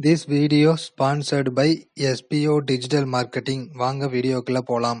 This video sponsored by SPO digital marketing வாங்க வீடியோக்குள்ளே போகலாம்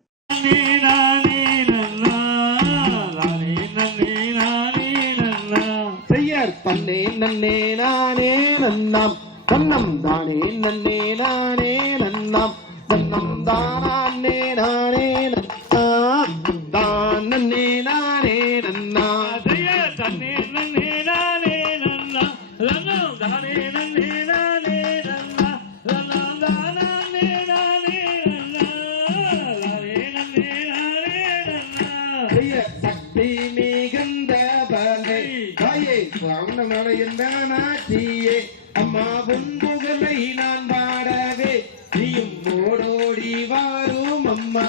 செய்யர். தன்னே நன்னே நானே நன்னாம். தன்னம் தானே நன்னே நானே நன்னாம். தன்னம் தானே நானே நன்னாம். தான் நன்னே நானே நன்னா செய்ய மிகுந்த பலை தாயே சாந்தமலை என்ற நாட்டியே அம்மா புந்துகளை நான் பாடவே. நீயும் ஓடோடி வாரும் அம்மா.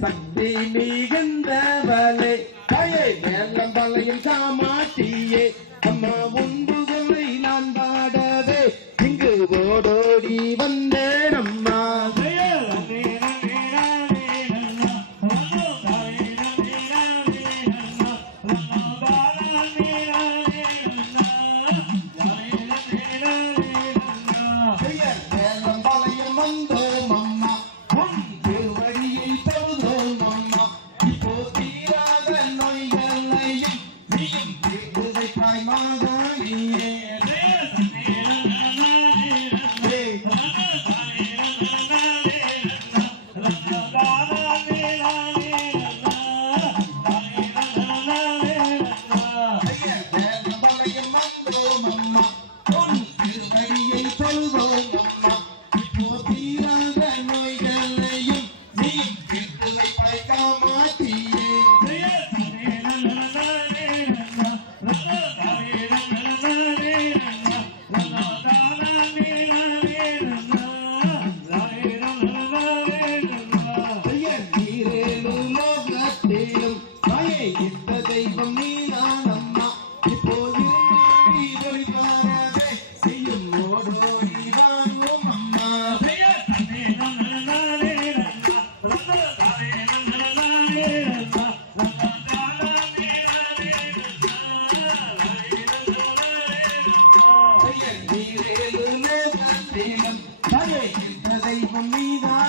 சக்தி மிகுந்த பலை தாயே மேலம் பலையும் அம்மா புந்துகளை தாயே இந்த தெய்வம் நீதான் அம்மா இப்போது செய்யும் அம்மா இந்த தெய்வம் நீதான்